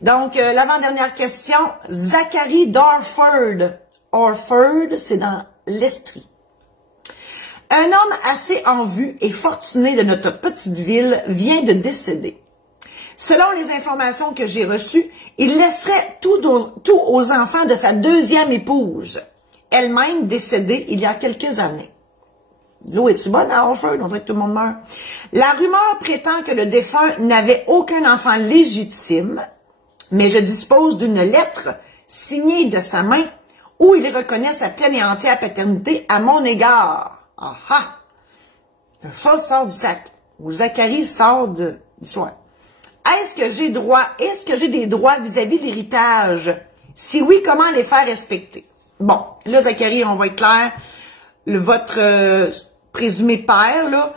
Donc, l'avant-dernière question, Zachary Dorford. Orford, c'est dans l'Estrie. Un homme assez en vue et fortuné de notre petite ville vient de décéder. Selon les informations que j'ai reçues, il laisserait tout aux enfants de sa deuxième épouse, elle-même décédée il y a quelques années. L'eau est-tu bonne à Orford? On dirait que tout le monde meurt. La rumeur prétend que le défunt n'avait aucun enfant légitime, mais je dispose d'une lettre signée de sa main où il reconnaît sa pleine et entière paternité à mon égard. Ah ah! Le chat sort du sac. Ou Zachary sort du soir. Est-ce que j'ai des droits vis-à-vis de l'héritage? Si oui, comment les faire respecter? Bon, là, Zachary, on va être clair. Votre présumé père, là,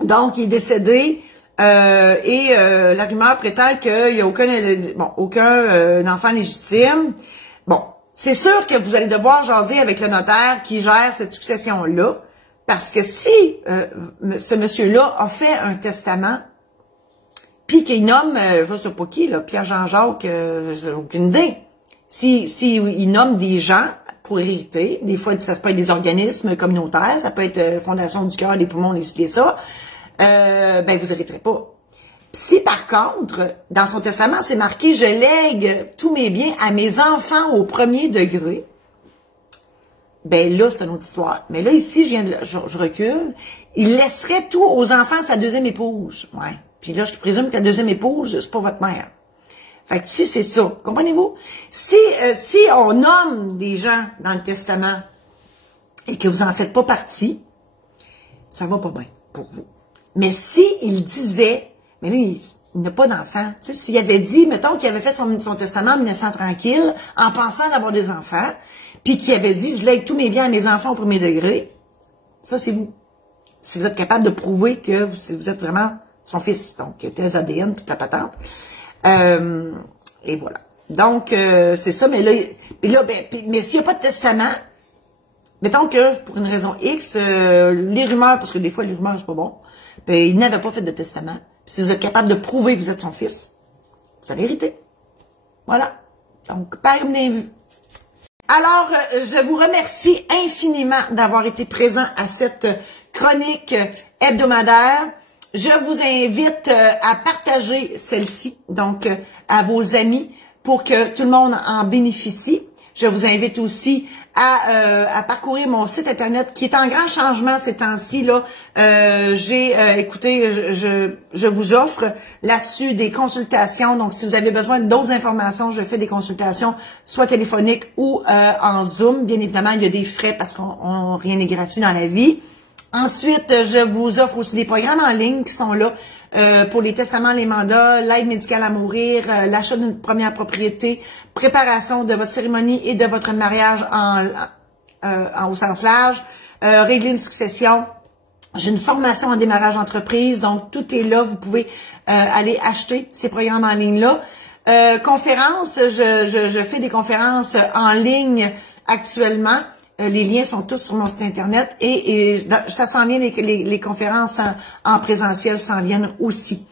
donc, il est décédé, et la rumeur prétend qu'il n'y a aucun enfant légitime. Bon, c'est sûr que vous allez devoir jaser avec le notaire qui gère cette succession-là, parce que si ce monsieur-là a fait un testament, puis qu'il nomme, je sais pas qui, là, Pierre-Jean-Jacques, j'ai aucune idée. Si il nomme des gens pour hériter, des fois, ça peut être des organismes communautaires, ça peut être Fondation du cœur, des poumons, des ça, ben, vous hériterez pas. Si, par contre, dans son testament, c'est marqué « Je lègue tous mes biens à mes enfants au premier degré », ben là, c'est une autre histoire. Mais là, ici, je recule, il laisserait tout aux enfants de sa deuxième épouse. Ouais. Puis là, je présume que la deuxième épouse, c'est pas votre mère. Fait que si c'est ça, comprenez-vous? Si on nomme des gens dans le testament et que vous en faites pas partie, ça va pas bien pour vous. Mais si il disait, mais là, il n'a pas d'enfant. Tu sais, s'il avait dit, mettons qu'il avait fait son testament en 1900 tranquille, en pensant d'avoir des enfants, puis qu'il avait dit, je lègue tous mes biens à mes enfants au premier degré, ça, c'est vous. Si vous êtes capable de prouver que vous êtes vraiment son fils, donc thèse ADN, toute la patente. Et voilà. Donc, c'est ça, mais là, mais s'il n'y a pas de testament, mettons que, pour une raison X, les rumeurs, parce que des fois, les rumeurs, c'est pas bon, ben, il n'avait pas fait de testament. Puis si vous êtes capable de prouver que vous êtes son fils, vous allez hériter. Voilà. Donc, père bien vu. Alors, je vous remercie infiniment d'avoir été présent à cette chronique hebdomadaire. Je vous invite à partager celle-ci, donc à vos amis, pour que tout le monde en bénéficie. Je vous invite aussi à parcourir mon site internet qui est en grand changement ces temps-ci. Là, écoutez, je vous offre là-dessus des consultations. Donc, si vous avez besoin d'autres informations, je fais des consultations, soit téléphoniques ou en Zoom. Bien évidemment, il y a des frais parce qu'on rien n'est gratuit dans la vie. Ensuite, je vous offre aussi des programmes en ligne qui sont là pour les testaments, les mandats, l'aide médicale à mourir, l'achat d'une première propriété, préparation de votre cérémonie et de votre mariage au sens large, régler une succession. J'ai une formation en démarrage d'entreprise, donc tout est là. Vous pouvez aller acheter ces programmes en ligne-là. Conférences, je fais des conférences en ligne actuellement. Les liens sont tous sur mon site internet et ça s'en vient, les conférences en présentiel s'en viennent aussi.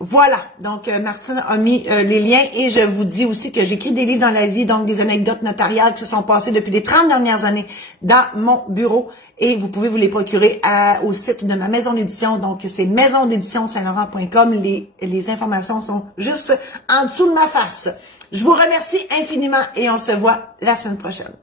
Voilà, donc Martine a mis les liens et je vous dis aussi que j'écris des livres dans la vie, donc des anecdotes notariales qui se sont passées depuis les 30 dernières années dans mon bureau et vous pouvez vous les procurer au site de ma maison d'édition, donc c'est maisondéditionsaint-laurent.com. Les informations sont juste en dessous de ma face. Je vous remercie infiniment et on se voit la semaine prochaine.